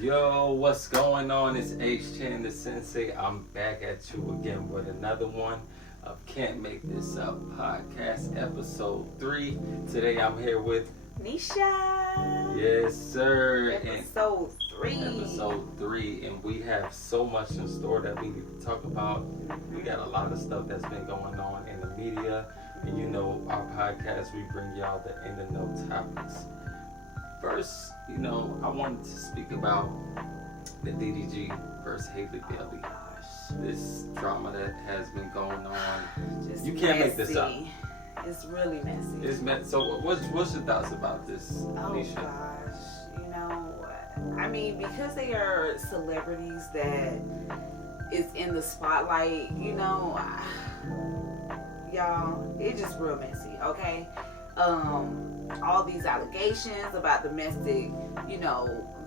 Yo, what's going on? It's H-Chan the Sensei. I'm back at you again with another one of Can't Make This Up podcast, episode 3. Today I'm here with Nisha. Yes, sir. Episode 3. Episode 3, and we have so much in store that we need to talk about. We got a lot of stuff that's been going on in the media, and you know our podcast, we bring y'all the in the know topics. First, I wanted to speak about the DDG versus Haley Bailey. This drama that has been going on. Just you can't messy. make this up. It's really messy. So what's your thoughts about this, Oh Nisha? gosh, I mean, because they are celebrities that is in the spotlight, y'all, it's just real messy, okay? All these allegations about domestic,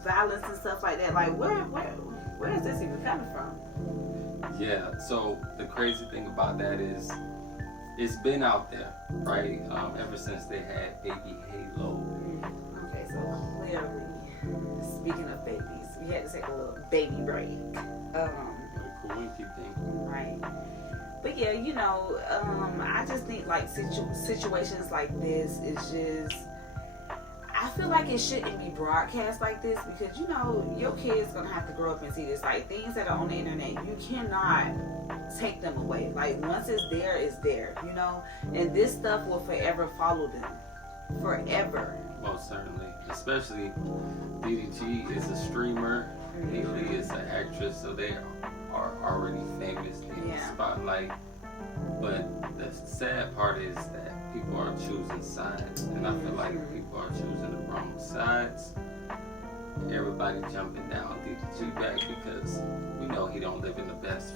violence and stuff like that. Like, where is this even coming from? Yeah. So the crazy thing about that is, it's been out there, right? Ever since they had baby Halo. Okay, so clearly, speaking of babies, we had to take a little baby break. The Kawinki thing. Right. But yeah, I just think like situations like this is just, I feel like it shouldn't be broadcast like this because your kid's gonna have to grow up and see this. Like, things that are on the internet, you cannot take them away. Like, once it's there, and this stuff will forever follow them. Forever. Most certainly. Especially DDG is a streamer, Haley is an actress, so they are already famous in the spotlight. But the sad part is that people are choosing sides, and I feel like people are choosing the wrong sides. Everybody jumping down DDG back because we know he don't live in the best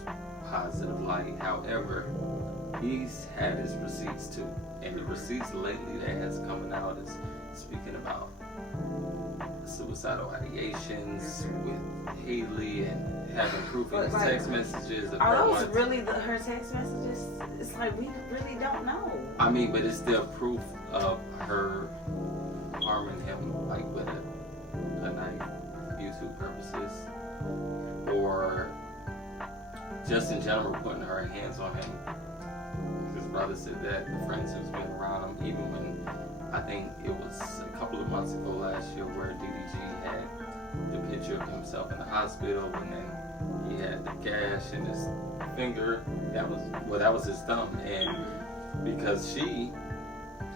positive light. However, he's had his receipts too, and the receipts lately that has coming out is speaking about suicidal ideations with Haley and having proof in his text messages. Are those really her text messages? It's like, we really don't know. I mean, but it's still proof of her harming him, like with a knife, abusive purposes, or just in general putting her hands on him. His brother said that the friends who's been around him, even when I think it was a couple of months ago last year where DDG had the picture of himself in the hospital, and then he had the gash in his finger. That was his thumb, and because she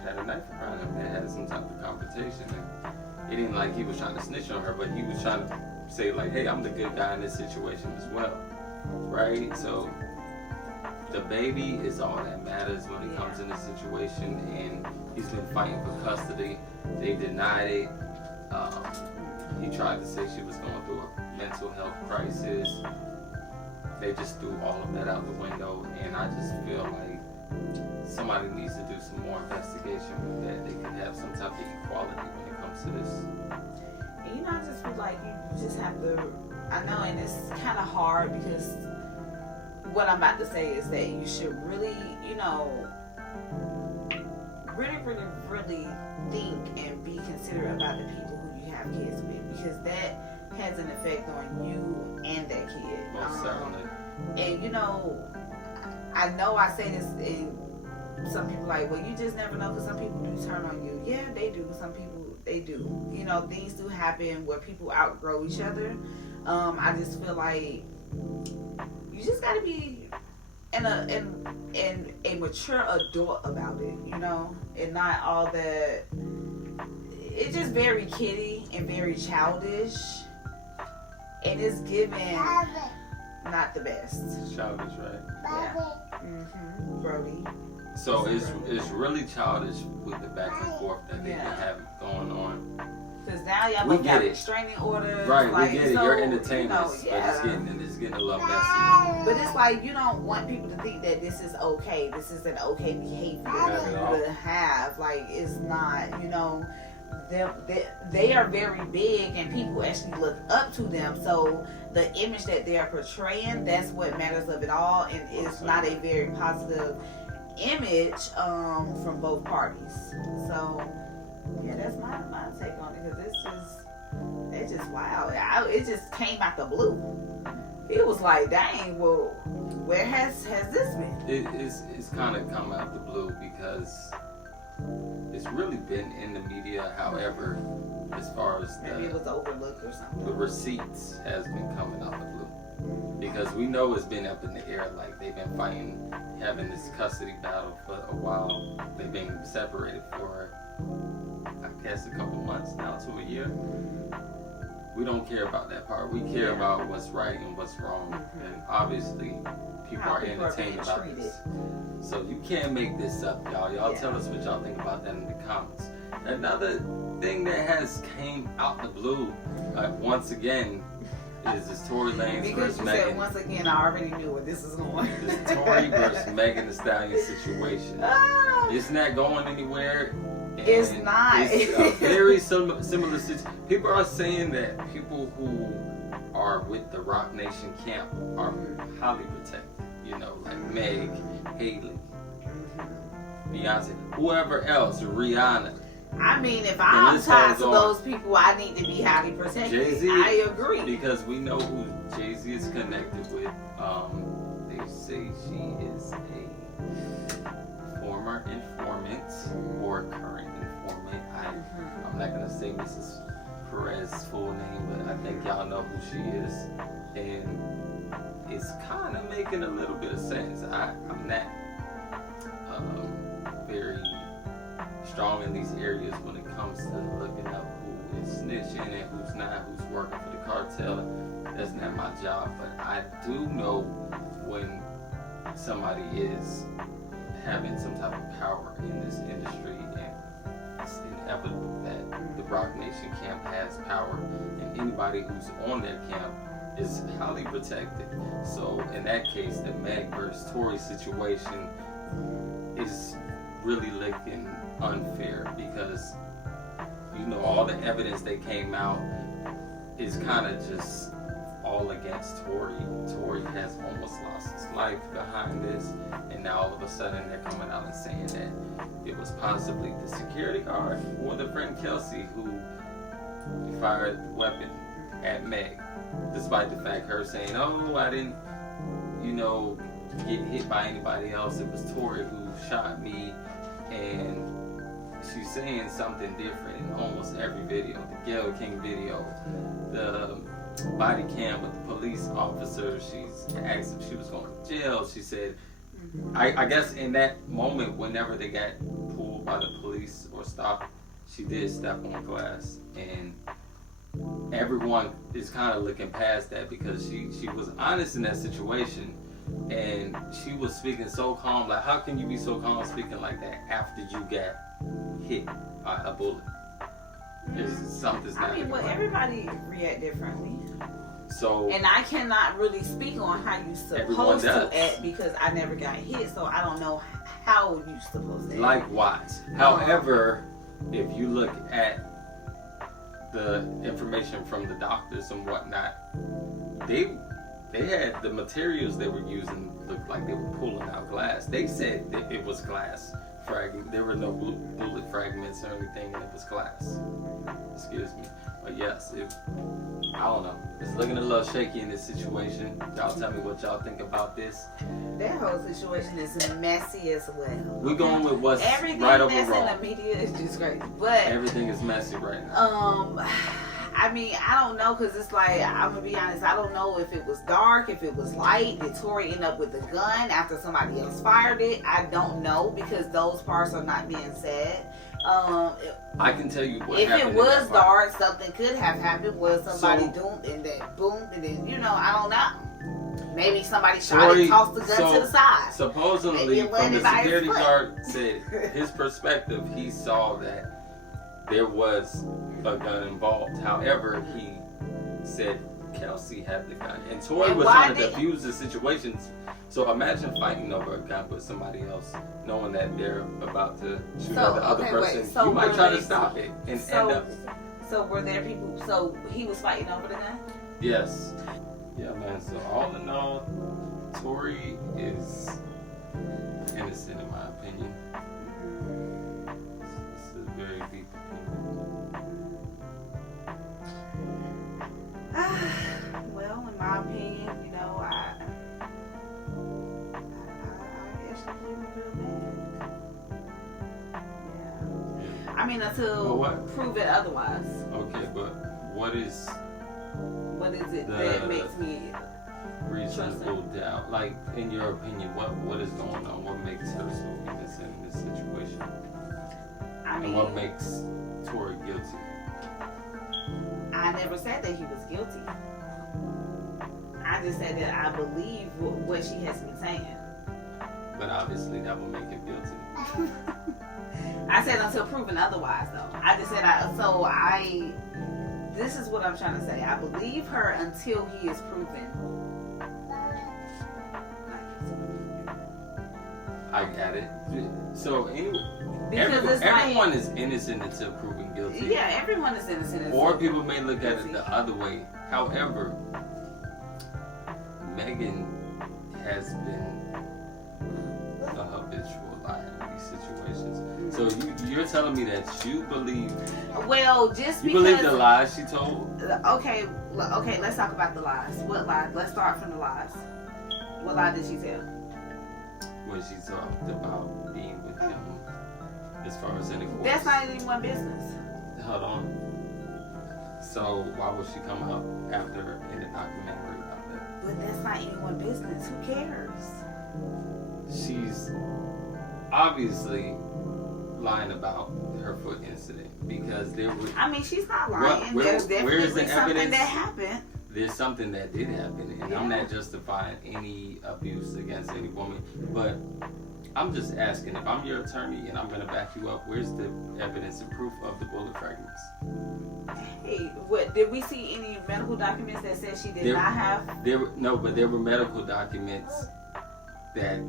had a knife around him, they had some type of confrontation, and it didn't like he was trying to snitch on her, but he was trying to say like, hey, I'm the good guy in this situation as well, right? So the baby is all that matters when it comes in this situation, and he's been fighting for custody. They denied it. He tried to say she was going through a mental health crisis. They just threw all of that out the window, and I just feel like somebody needs to do some more investigation with that. They could have some type of equality when it comes to this. And I just feel like you just have to, I know, and it's kind of hard because what I'm about to say is that you should really, really think and be considerate about the people who you have kids with, because that has an effect on you and that kid. Most certainly. And I know I say this, and some people like, well, you just never know, because some people do turn on you. Yeah, they do. Some people, they do. Things do happen where people outgrow each other. I just feel like you just got to be a mature adult about it, and not all that. It's just very kiddie and very childish, and it's given not the best. Childish, right? Yeah. Brody. So it's really childish with the back and forth that they can have going on. Because now y'all both got restraining orders. Right, like, we get it. so, You're entertainers, but it's getting a little messy. But it's like, you don't want people to think that this is okay. This is an okay behavior to have. Like, it's not, they are very big, and people actually look up to them. So the image that they are portraying, that's what matters of it all, and it's not a very positive image from both parties. So yeah, that's my take on it, because this is It's just wild. It just came out the blue. It was like, dang, well, where has this been? It's kind of come out the blue because it's really been in the media. However, as far as Maybe it was overlooked or something. the receipts has been coming out the blue because we know it's been up in the air. Like they've been fighting, having this custody battle for a while. They've been separated for, I guess, a couple months now to a year. We don't care about that part. We care about what's right and what's wrong. And obviously, people are entertained about this. So you can't make this up, y'all. Y'all tell us what y'all think about that in the comments. Another thing that has came out the blue, once again, is this Tory Lanez versus Megan. Said once again, I already knew where this is going. This Tory versus Megan Thee Stallion situation. It's not going anywhere. It's not. It's a very similar situation. People are saying that people who are with the Rock Nation camp are highly protected. You know, like Meg, Haley, Beyonce, whoever else, Rihanna. I mean, if I'm tied to those people, I need to be highly protected. Jay-Z, I agree. Because we know who Jay-Z is connected with. They say she is a former informant or current informant. I'm not going to say Mrs. Perez's full name, but I think y'all know who she is. And it's kind of making a little bit of sense. I'm not very strong in these areas when it comes to looking up who is snitching and who's not, who's working for the cartel. That's not my job, but I do know when somebody is having some type of power in this industry, and it's inevitable that the Rock Nation camp has power, and anybody who's on their camp is highly protected. So in that case, the Meg versus Tory situation is really looking unfair because, you know, all the evidence that came out is kind of just all against Tory. Tory has almost lost his life behind this, and now all of a sudden they're coming out and saying that it was possibly the security guard or the friend Kelsey who fired the weapon at Meg, despite the fact her saying, oh, I didn't, you know, get hit by anybody else. It was Tory who shot me. And she's saying something different in almost every video. The Gayle King video, the body cam with the police officer, she's asked if she was going to jail. She said, I guess in that moment, whenever they got pulled by the police or stopped, she did step on glass. And everyone is kind of looking past that because she was honest in that situation. And she was speaking so calm. Like, how can you be so calm speaking like that after you got hit by a bullet? Something's not. I mean, well, everybody react differently. So, and I cannot really speak on how you supposed to act because I never got hit, so I don't know how you supposed to act. Likewise. However, if you look at the information from the doctors and whatnot, they had the materials they were using looked like they were pulling out glass. They said that it was glass fragment. There were no bullet fragments or anything, and it was glass. Excuse me. But yes, I don't know. It's looking a little shaky in this situation. Y'all tell me what y'all think about this. That whole situation is messy as well. We're going with what's everything right over that's wrong. In the media is just crazy. But everything is messy right now. I mean, I don't know, because it's like, I'm going to be honest, I don't know if it was dark, if it was light. Did Tory end up with a gun after somebody else fired it? I don't know, because those parts are not being said. I can tell you what if happened. If it was dark, something could have happened where somebody doomed and then boomed, and then, you know, I don't know. Maybe somebody shot and tossed the gun to the side. Supposedly, from the security guard said, his perspective, he saw that there was a gun involved. However, he said Kelsey had the gun. And Tory was trying to defuse the situation. So imagine fighting over a gun with somebody else, knowing that they're about to shoot the other person. You might try to stop it and end up. So were there people, so he was fighting over the gun? Yes. Yeah, man. So all in all, Tory is innocent in my opinion. It's a very deep opinion. my opinion, you know, I actually believe him real bad. Yeah. I mean, until proven otherwise. Okay, but what is it that makes me reasonable doubt? Like, in your opinion, what is going on? What makes her so innocent in this situation? And what makes Tory guilty? I never said that he was guilty. I just said that I believe what she has been saying. But obviously that would make him guilty. I said until proven otherwise, though. I just said this is what I'm trying to say. I believe her until he is proven. I got it. So anyway, because everyone is innocent until proven guilty. Yeah, everyone is innocent. Or people may look at it the other way. However, Megan has been a habitual liar in these situations. So you're telling me that you believe? Well, just you because believe the lies she told? Okay. Let's talk about the lies. What lies? Let's start from the lies. What lie did she tell? When she talked about being with him, as far as any. That's not anyone's business. Hold on. So why would she come out after in the documentary about that? But that's not anyone's business. Who cares? She's obviously lying about her foot incident because there was. I mean, she's not lying. There's definitely something that happened. There's something that did happen, and I'm not justifying any abuse against any woman, but I'm just asking, if I'm your attorney and I'm going to back you up, where's the evidence and proof of the bullet fragments? Hey, what, did we see any medical documents that said she did not have? But there were medical documents that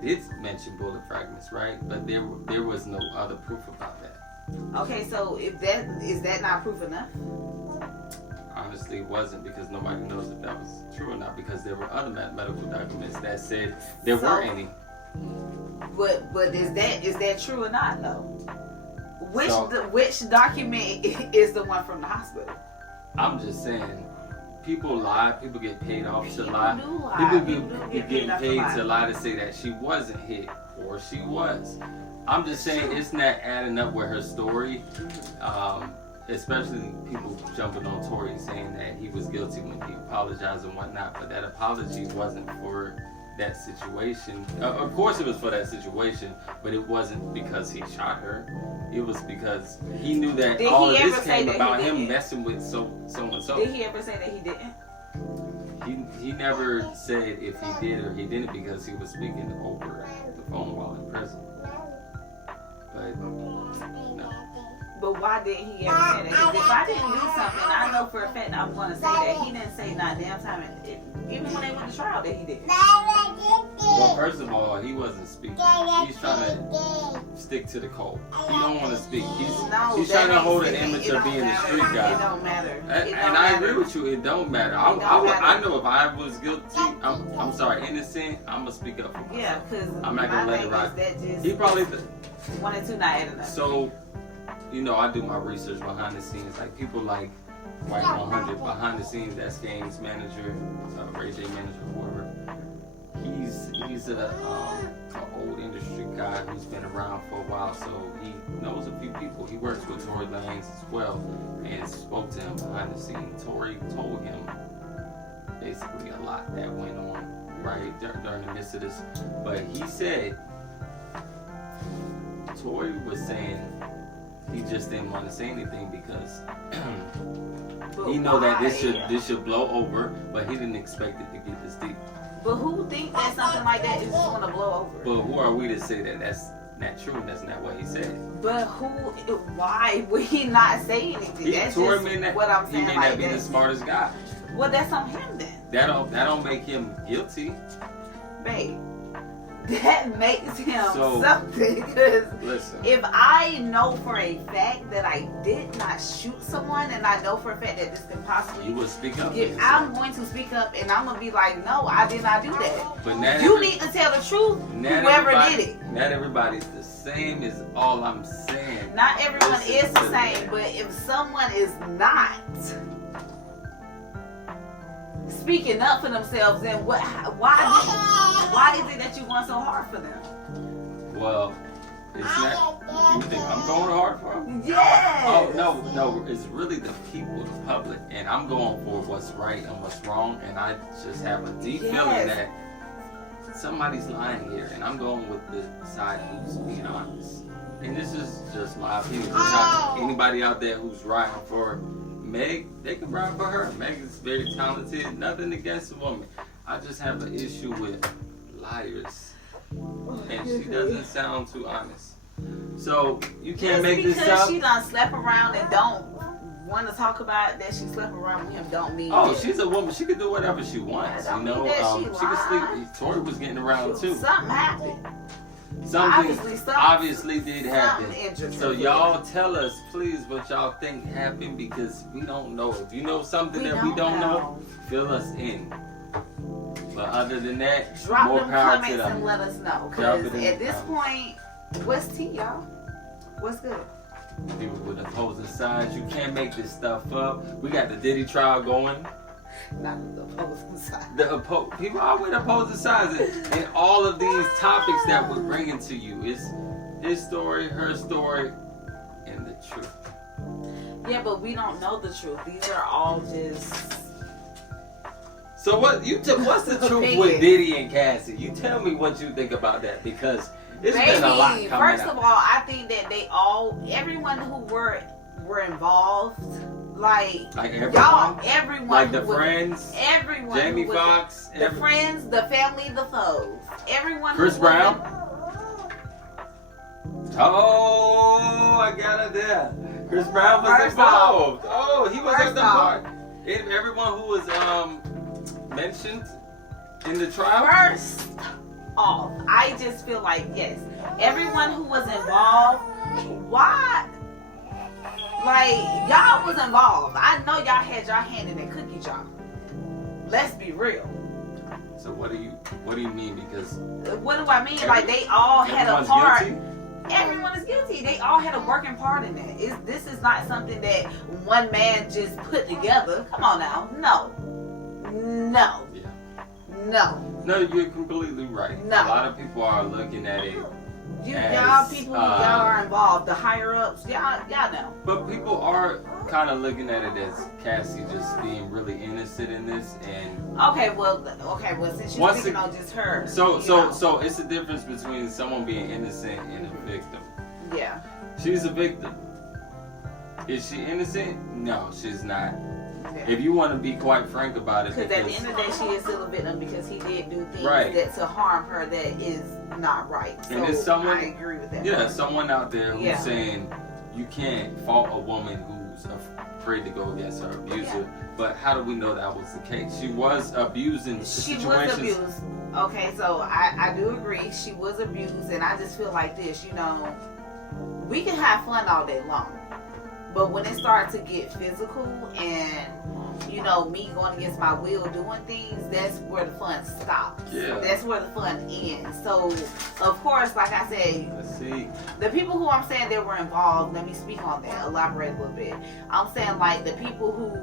did mention bullet fragments, right? But there was no other proof about that. Okay, so is that not proof enough? Honestly, it wasn't, because nobody knows if that was true or not, because there were other medical documents that said there weren't any. But is that true or not, though? Which document is the one from the hospital? I'm just saying, people lie. People get paid off to lie. People get paid to lie to say that she wasn't hit or she was. I'm just saying it's not adding up with her story. Especially people jumping on Tory saying that he was guilty when he apologized and whatnot, but that apology wasn't for that situation. Of course it was for that situation, but it wasn't because he shot her. It was because he knew that all of this came about him messing with so and so. Did he ever say that he didn't? He never said if he did or he didn't, because he was speaking over the phone while in prison. But no. But why didn't he ever say that? Because if I didn't do something, I know for a fact I'm going to say that he didn't say not damn time. Even when they went to trial, that he didn't. Well, first of all, he wasn't speaking. He's trying to stick to the code. He don't want to speak. He's trying to hold an image of being a street guy. It don't matter. And I agree with you. It don't matter. I know if I was guilty, I'm sorry, innocent, I'm gonna speak up for myself. Yeah, because I'm not gonna let it ride. He probably 1 and 2 not adding up. So, you know, I do my research behind the scenes. Like people like White 100 behind the scenes. That's Game's manager, Ray J manager, whoever. He's an old industry guy who's been around for a while, so he knows a few people. He works with Tory Lanez as well, and spoke to him behind the scenes. Tory told him basically a lot that went on right during the midst of this, but he said Tory was saying he just didn't want to say anything because he know that this should blow over, but he didn't expect it to get this deep. But who think that something like that is going to blow over? But who are we to say that that's not true and that's not what he said? But why would he not say anything? That's just what I'm saying. He may not be the smartest guy. Well, that's on him then. That don't make him guilty. Babe, that makes him something. Because if I know for a fact that I did not shoot someone, and I know for a fact that this can possibly, you will speak up. I'm going to speak up, and I'm gonna be like, no, I did not do that. But not you need to tell the truth. Whoever did it. Not everybody's the same. Is all I'm saying. Not everyone is the same, but if someone is not speaking up for themselves, then why is it that you want so hard for them? Well, it's not. You think I'm going hard for them? Yes. Oh no, it's really the people, the public, and I'm going for what's right and what's wrong, and I just have a deep feeling that somebody's lying here, and I'm going with the side who's being honest. And this is just my opinion. Not anybody out there who's riding for Meg, they can ride for her. Meg is very talented. Nothing against the woman. I just have an issue with liars, and she doesn't sound too honest. So you can't make this up. Because she done slept around and don't want to talk about that she slept around with him. Don't mean. Oh, she's a woman. She can do whatever she wants. You know, she can sleep. Tori was getting around too. Something happened. Something obviously did happen. So Something y'all tell us, please, what y'all think happened, because we don't know. If you know something that we don't know, fill us in. But other than that, drop more them power comments to them. and let us know. Because at this point, what's tea, y'all? What's good? People with opposing sides, you can't make this stuff up. We got the Diddy trial going. Not the opposing side. People are with opposing sides, and all of these topics that we're bringing to you is his story, her story, and the truth. Yeah, but we don't know the truth. These are all just. So what's the truth with Diddy and Cassie? You tell me what you think about that, because it's been a lot coming First of all, I think that everyone who were involved. Like everyone? Y'all, everyone. Like the friends? Everyone. Jamie Foxx? The friends, the family, the foes. Everyone. Chris Brown? Oh, I got it there. Chris Brown was involved. Oh, he was at the part. Everyone who was mentioned in the trial? First off, I just feel like, yes, everyone who was involved, why? Like, y'all was involved. I know y'all had y'all hand in that cookie jar. Let's be real. So what do you mean? Because what do I mean? Like, they all had a part. Guilty? Everyone is guilty. They all had a working part in that. This is not something that one man just put together. Come on now. No. Yeah. No, you're completely right. No. A lot of people are looking at it. Y'all people who y'all are involved, the higher ups, y'all know. But people are kind of looking at it as Cassie just being really innocent in this, and okay, well, since you're speaking on just her, so it's a difference between someone being innocent and a victim. Yeah, she's a victim. Is she innocent? No, she's not. Yeah. If you want to be quite frank about it, because at the end of the day, she is still a victim because he did do things right. that to harm her that is not right. So and there's someone, I agree with that. Yeah, someone out there who's saying you can't fault a woman who's afraid to go against her abuser. Yeah. But how do we know that was the case? She was abusing situations. She was abused. Okay, so I do agree. She was abused, and I just feel like this. We can have fun all day long. But when it starts to get physical and, me going against my will doing things, that's where the fun stops. Yeah. That's where the fun ends. So, of course, like I said, let's see. The people who I'm saying that were involved, let me speak on that, elaborate a little bit. I'm saying, like, the people who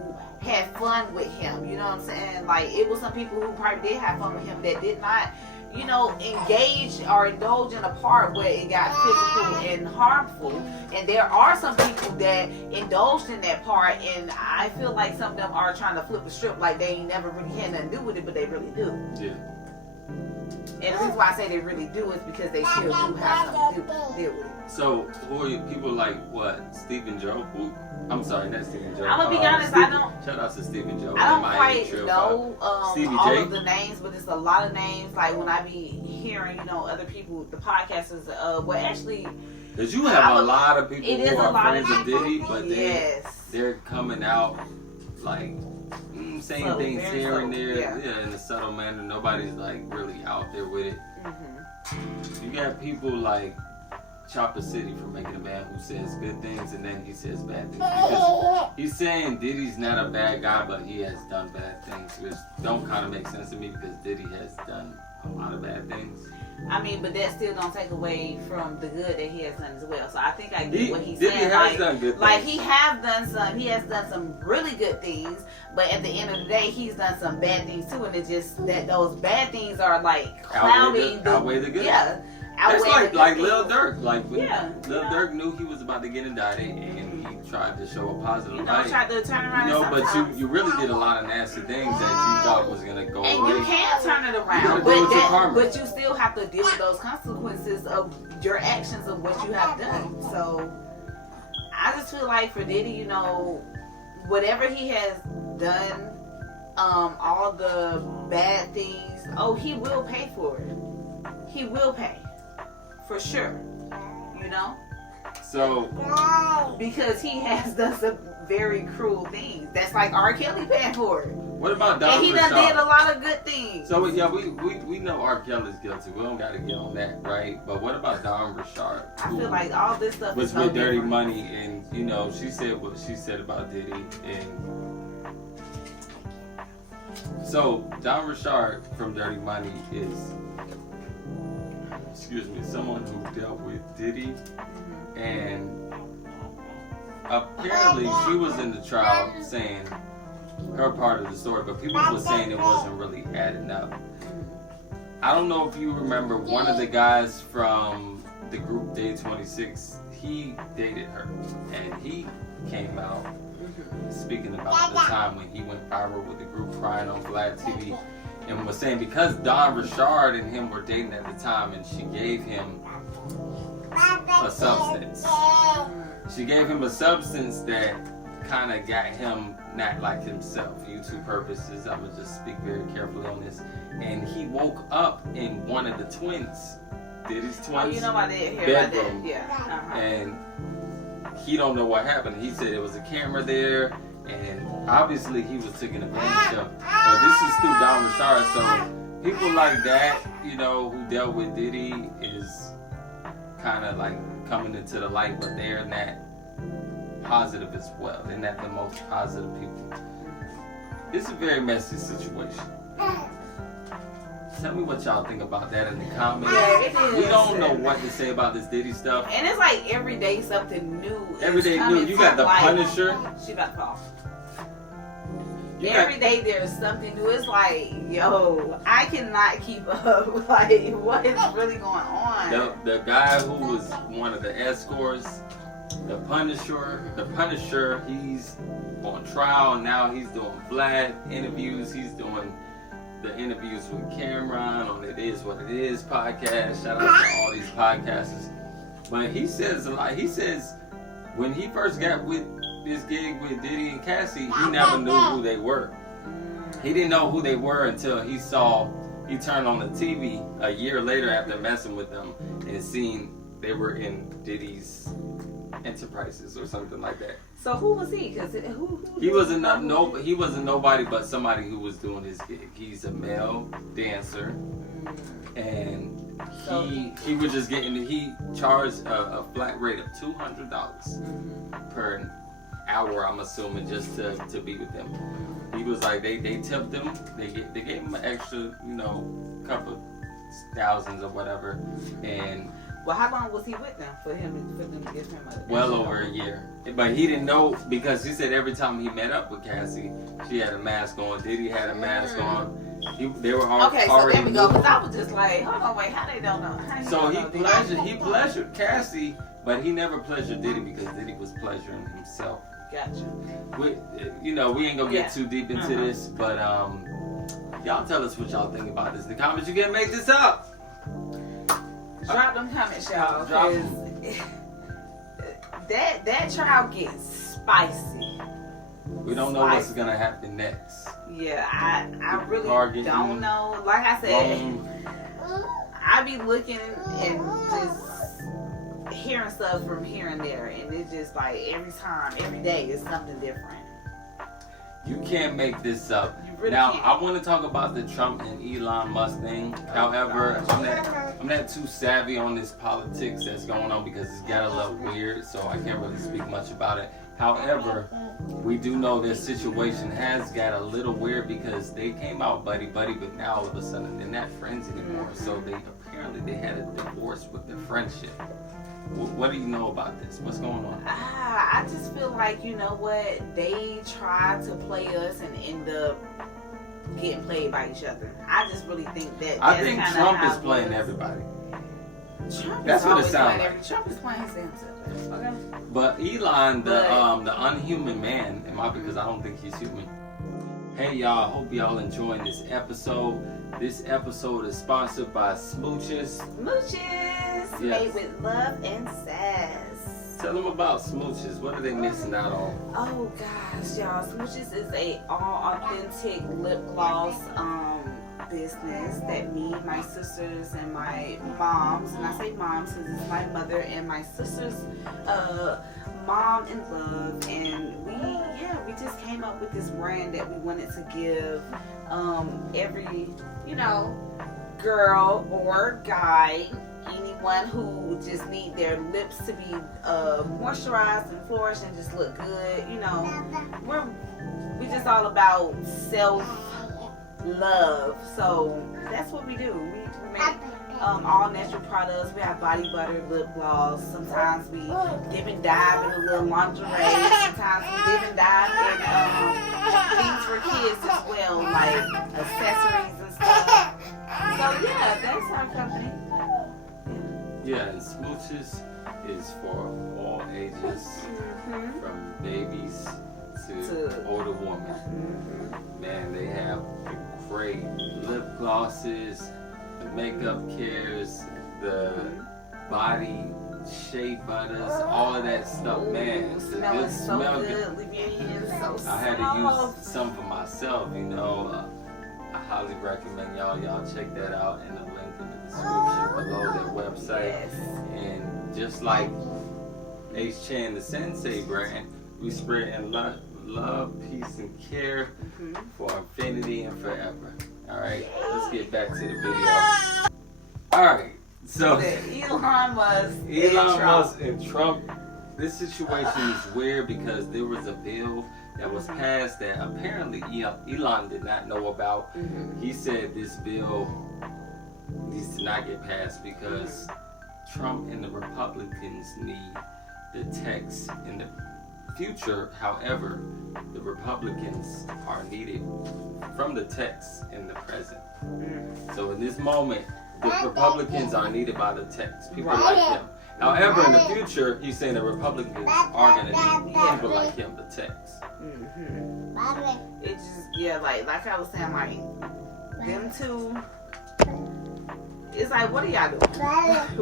had fun with him, you know what I'm saying? Like, it was some people who probably did have fun with him that did not, engage or indulge in a part where it got physical and harmful. And there are some people that indulged in that part, and I feel like some of them are trying to flip the script like they ain't never really had nothing to do with it, but they really do. Yeah. And the reason why I say they really do is because they still do have something to deal with it. So, who are you, people like what? Stephen Joe? I'm sorry, not Stephen Joe. I'm gonna be honest, I don't. Shout out to Stephen Joe. I don't quite know all J? of the names, but it's a lot of names. Like when I be hearing, other people, the podcasters. Well, actually, because you have a lot of people who are friends of with Diddy, but they're coming out like saying so things here and there, yeah, in a subtle manner. Nobody's like really out there with it. Mm-hmm. You got people like Chopper City for making a man who says good things and then he says bad things. Because he's saying Diddy's not a bad guy, but he has done bad things, which don't kind of make sense to me because Diddy has done a lot of bad things. I mean, but that still don't take away from the good that he has done as well. So I think I get what he's Diddy saying. has done good like things. he has done some really good things, but at the end of the day, he's done some bad things too, and it's just that those bad things are like clouding outweigh the good. Yeah, that's like Lil Durk. Like Lil Durk knew he was about to get indicted, and he tried to show a positive light. Tried to turn around. But you really did a lot of nasty things that you thought was gonna go and away. you can turn it around, but you still have to deal with those consequences of your actions of what you have done. So I just feel like for Diddy, whatever he has done, all the bad things, he will pay for it. He will pay. For sure. So because he has done some very cruel things. That's like R. Kelly paying for it. What about Don And he done did a lot of good things. So yeah, we know R. Kelly's guilty. We don't gotta get on that, right? But what about Don Richard? I feel like all this stuff was is with Dirty different. Money, and she said what she said about Diddy, and so Don Richard from Dirty Money is, someone who dealt with Diddy, and apparently she was in the trial saying her part of the story, but people were saying it wasn't really adding up. I don't know if you remember one of the guys from the group Day 26, he dated her, and he came out speaking about the time when he went viral with the group crying on Vlad TV, and was saying because Don Richard and him were dating at the time, and she gave him a substance. She gave him a substance that kind of got him not like himself. YouTube purposes, I'm gonna just speak very carefully on this. And he woke up in one of the twins, Diddy's twins, I did hear bedroom, about that. Yeah. And he don't know what happened. He said there was a camera there, and obviously he was taken advantage of. But this is through Don Richard, so people like that, who dealt with Diddy is kind of like coming into the light, but they're not positive as well. They're not the most positive people. It's a very messy situation. Tell me what y'all think about that in the comments. Yeah, it is. We don't know what to say about this Diddy stuff. And it's like every day something new. Every day new. You got the Punisher. She about to fall. Every day there's something new. It's like, yo, I cannot keep up. Like, what is really going on? The guy who was one of the escorts, the Punisher, he's on trial, and now he's doing Vlad interviews. He's doing the interviews with Cameron on It Is What It Is podcast. Shout out to all these podcasters. But he says a lot. He says when he first got with this gig with Diddy and Cassie, he never knew who they were. He didn't know who they were until he turned on the TV a year later after messing with them and seen they were in Diddy's Enterprises or something like that. So who was he? Because he wasn't nobody but somebody who was doing his gig. He's a male dancer, and he was just he charged a flat rate of $200 per hour, I'm assuming, just to be with them. He was like they tipped him. They gave him an extra, couple thousands or whatever, and. Well, how long was he with them for them to give him a... Well over a year. But he didn't know, because he said every time he met up with Cassie, she had a mask on. Diddy had a mask on. They were all okay, so there we go. Because I was just like, hold on, wait, how they don't know? So he pleasured Cassie, but he never pleasured Diddy because Diddy was pleasuring himself. Gotcha. We ain't gonna get too deep into this, but y'all tell us what y'all think about this in the comments. You can't make this up. Drop them comments, y'all. Drop them. That trial gets spicy. We don't know what's gonna happen next. Yeah, I really don't know. Like I said, I be looking and just hearing stuff from here and there, and it's just like every day is something different. You can't make this up. Really now, can't. I want to talk about the Trump and Elon Musk thing. However, I'm not too savvy on this politics that's going on because it's got a little weird, so I can't really speak much about it. However, we do know their situation has got a little weird because they came out buddy-buddy, but now all of a sudden they're not friends anymore. So they had a divorce with their friendship. What do you know about this? What's going on? I just feel like, you know what, they tried to play us and end up getting played by each other. I just really think that. I think Trump is playing everybody. That's what it sounds like. Trump is playing his damn self. Okay. But Elon, the unhuman man, because I don't think he's human. Hey y'all, hope y'all enjoying this episode. This episode is sponsored by Smooches. Smooches, made with love and sass. Tell them about Smooches. What are they missing out on? Oh gosh, y'all. Smooches is a all authentic lip gloss business that me, my sisters, and my moms, and I say moms because it's my mother and my sister's mom in love, and we just came up with this brand that we wanted to give every, girl or guy, anyone who just need their lips to be moisturized and flourish and just look good. We just all about self-love. So that's what we do. We make all natural products. We have body butter, lip gloss. Sometimes we dip and dive in a little lingerie. Sometimes we dip and dive in things for kids as well, like accessories and stuff. So yeah, that's our company. Yeah, and Smooches is for all ages, from babies to older women. Man, they have great lip glosses, the makeup cares, the body shea butters, all of that stuff. Man, it's a good smell. Leave your hands so soft. I had to use some for myself, I highly recommend y'all check that out in the link in the description below their website. Yes. And just like H. Chan, the Sensei brand, we spread love, peace, and care for infinity and forever. All right, let's get back to the video. All right, so Elon Musk and Trump. This situation is weird because there was a bill that was passed that apparently Elon did not know about. He said this bill needs to not get passed because Trump and the Republicans need the text in the future. However, the Republicans are needed from the text in the present. So in this moment, the Republicans are needed by the text. People like them. However, in the future, he's saying the Republicans are going to need people like him, the text. It just, like I was saying, like, them two, it's like, what are y'all doing?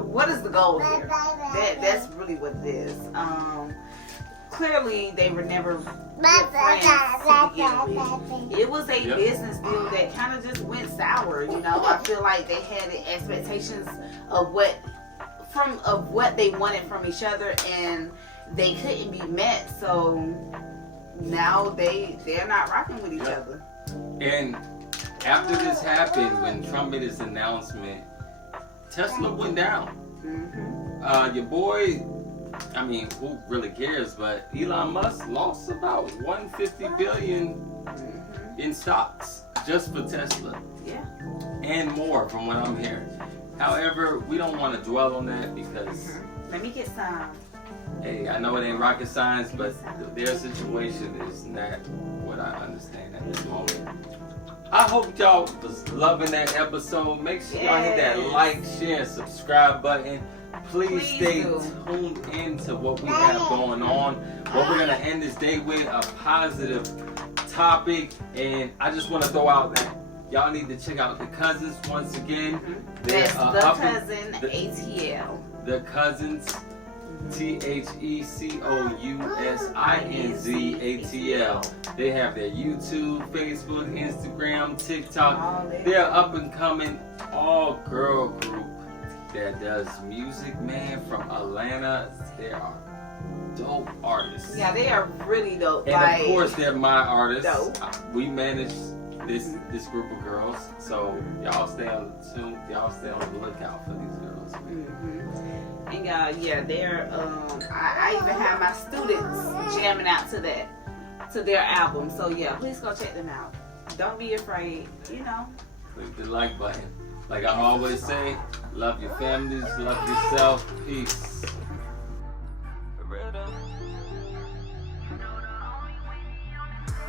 What is the goal here? That's really what it is. Clearly, they were never good friends to begin with. It was a business deal that kind of just went sour, I feel like they had the expectations of what they wanted from each other, and they couldn't be met. So now they're not rocking with each other. And after this happened, when Trump made his announcement, Tesla went down. Your boy, who really cares? But Elon Musk lost about $150 billion in stocks just for Tesla. Yeah. And more, from what I'm hearing. However, we don't want to dwell on that because let me get some. Hey, I know it ain't rocket science, but their situation is not what I understand at this moment. I hope y'all was loving that episode. Make sure y'all hit that like, share, and subscribe button. Please stay tuned in to what we have going on. What we're going to end this day with, a positive topic. And I just want to throw out that y'all need to check out The Cousins once again. That's The Cousin ATL. The Cousins, THECOUSINZATL. They have their YouTube, Facebook, Instagram, TikTok. They're up and coming all girl group that does music, man, from Atlanta. They are dope artists. Yeah, they are really dope. And of course, they're my artists. Dope. We manage this group of girls, so y'all stay on tune. Y'all stay on the lookout for these girls. And they're I even have my students jamming out to that. to their album. So yeah, please go check them out. Don't be afraid, you know. Click the like button. Like I always say, love your families, love yourself. Peace.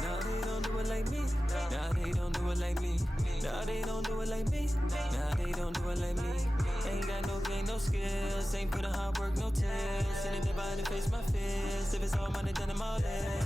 Now they don't do it like me. Now they don't do it like me. Now they don't do it like me. Now they don't do it like me. Ain't got no game, no skills. Ain't put in hard work, no tears. Sitting there behind the face, my fears. If it's all money, then I'm all in.